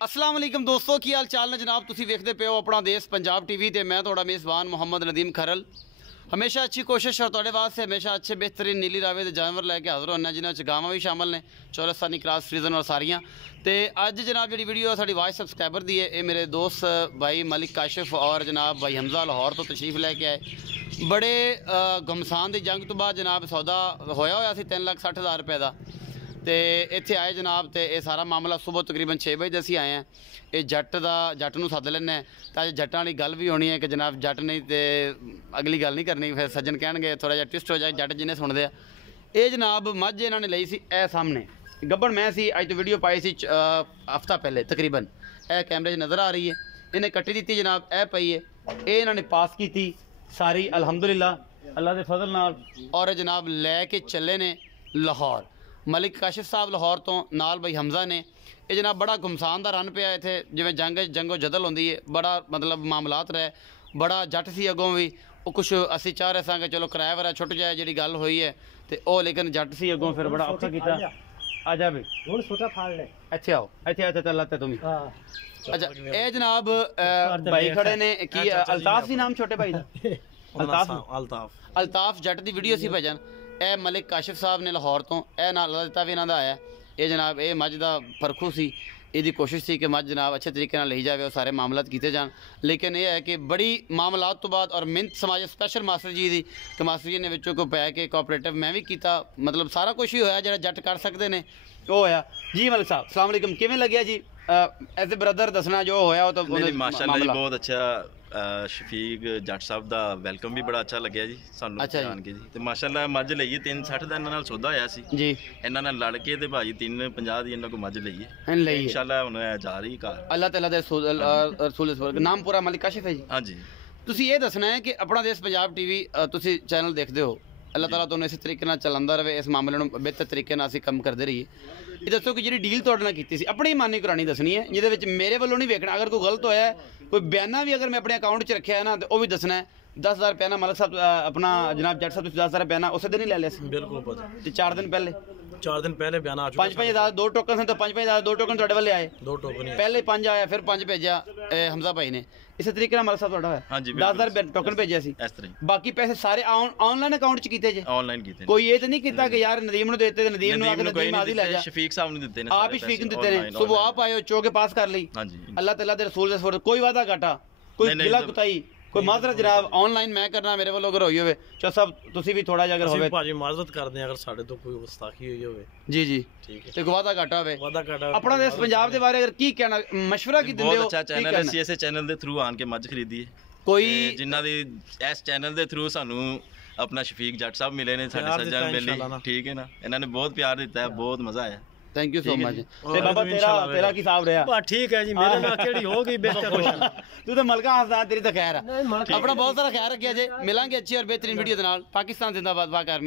अस्सलाम वालेकुम दोस्तों की हाल चाल ने जनाब तुसी वेखते पे हो अपना देश पंजाब टीवी ते मैं थोड़ा मेज़बान मोहम्मद नदीम खरल हमेशा अच्छी कोशिश और तुहाडे वास्ते हमेशा अच्छे बेहतरीन नीली रावे के जानवर लैके हाज़र होने जिन्हां च गावां भी शामिल ने चौरस्तानी क्रॉस फ्रीजन और सारियां ते अज जनाब जी वीडियो साडी वाइस सब्सक्राइबर दी है ये मेरे दोस्त भाई मलिक काशिफ और जनाब भाई हमजा लाहौर तो तशरीफ़ लैके आए बड़े घमसान की जंग तो बाद जनाब सौदा होया सी 3,60,000 रुपए का तो इत्थे आए जनाब तो यह सारा मामला सुबह तकरीबन 6 बजे असी आए हैं ये जट नूं सद लैने तो अज जट्टां वाली गल भी होनी है कि जनाब जट नहीं तो अगली गल नहीं करनी फिर सज्जन कहणगे थोड़ा जिहा ट्विस्ट हो जाए जट जिन्हें सुनते हैं ये जनाब मझ इन्होंने लई सी ए सामने गब्बड़ मैं सी अज तो वीडियो पाई सी हफ्ता पहले तकरीबन ए कैमरे नज़र आ रही है इन्हें कट्टी दी जनाब ए पई है ये इन्होंने पास की सारी अलहमदुलिल्लाह अल्लाह के फजल नाल और जनाब लैके चले ने लाहौर मलिक काशिफ साहब लाहौर तो नाल भाई हमजा ने ये जनाब बड़ा घुमसान का रन पिया इत्थे जिवें जंगो जदल होंदी है बड़ा मतलब मामलात रहे बड़ा जट सी अगों भी वो कुछ असी चाह रहे सा कि चलो किराया वरा छुट जाए जी गल हुई है तो वह लेकिन जट सी अगों फिर बड़ा औखा किया आ जा भी इत्थे आओ इत्थे चल लाते तुम अच्छा ये जनाब भाई खड़े ने की अल्ताफ सी नाम छोटे भाई दा अल्ताफ जट की वीडियो सी भजन ए मलिक काशिफ साहब ने लाहौर तो यह नाल दिता भी इन्हों आया ये जनाब ये मझ का फरखू सी यदी कोशिश थी कि मझ जनाब अच्छे तरीके ली जाए और सारे मामलात किए जान लेकिन यह है कि बड़ी मामलात तो बाद और मिन्नत समाज स्पैशल मास्टर जी की कि मास्टर जी ने विचों को पै के कोऑपरेटिव मैं भी किया मतलब सारा कुछ ही होया जो जट कर सकते हैं वो होया जी मलिक साहब अस्सलाम वालेकुम किवें लग्या जी एज ए ब्रदर दसना जो होया तो माशाअल्लाह जी बहुत अच्छा शफीक जट साहब का वेलकम भी बड़ा अच्छा लग्या जी सानू जान के जी ते माशाअल्लाह मझ लईए 360 दा इन्हां नाल सौदा होया सी जी इन्हां नाल लड़ के ते भाजी 350 दी इन्हां को मझ लईए इंशाअल्लाह हुण जा रही घर अल्लाह ताला दे रसूल नाम पूरा मलिक काशिफ है जी हां जी तुसी ये दसना है कि अपना देश पंजाब टीवी तुसी चैनल देखते हो अल्लाह ताला तुहानूं इस तरीके नाल चलांदा रहे इस मामले में बेहतर तरीके नाल असीं काम करते रहिए ये दसो कि जी डील तुहाडे नाल कीती सी अपनी मानी करानी दसनी है जिहदे विच मेरे वालों नहीं वेखना अगर कोई गलत होया कोई बयाना भी अगर मैं अपने अकाउंट च रखिया है ना तो वह भी दसना है 10,000 रुपया ना मलिक साहब अपना जनाब जट साहब 10,000 बयाना उस दिन ही ले लिया बिल्कुल 4 दिन पहले 4 दिन पहले बयाना आ चुका 5,000 2 टोकन तो 5,000 2 टोकन तुहाडे वाले आए 2 टोकन पहले 5 आया फिर 5 भेजा हमजा भाई ने इस तरीके नाल मलिक साहब तुहाडा है 10,000 टोकन भेजा सी इस तरह बाकी पैसे सारे ऑनलाइन अकाउंट च कीते जे ऑनलाइन कीते कोई ये तो नहीं कीता कि यार नदीम नु देते नदीम नु आके नदीम आदि ले जा शफीक साहब नु दिते ने आप ही शफीक नु दिते ने सुबह आप आए चो के पास कर ली हां जी अल्लाह ताला दे रसूल दे कोई वादा घाटा कोई गिला कुताई कोई माजरत जनाब ऑनलाइन मैं करना मेरे वालों अगर होई होवे चो सब तुसी भी थोड़ा अगर होवे भाजी माजरत करदे अगर साडे तो कोई गुस्ताखी होई होवे जी जी ठीक है ते वादा घाटा होवे अपना देश पंजाब दे बारे अगर की कहना मशवरा की दिंदे हो अच्छा चैनल है सी ऐसे चैनल दे थ्रू आन के मझ खरीदी है कोई जिन्ना दी इस चैनल दे थ्रू सानू अपना शफीक जट साहब मिले ने साडे सज्जन मिले ठीक है ना इन्होंने बहुत प्यार दिता है बहुत मजा आया थैंक यू सो मच ते बाबा तेरा की हिसाब रहा बस ठीक है जी मेरे नाल केड़ी होगी बेहतर तू तो मलका हंसदा तेरी तो खैर है अपना बहुत सारा ख्याल रखिया जे मिलांगे अच्छी और बेहतरीन वीडियो दे नाल पाकिस्तान जिंदाबाद पाक आर्मी।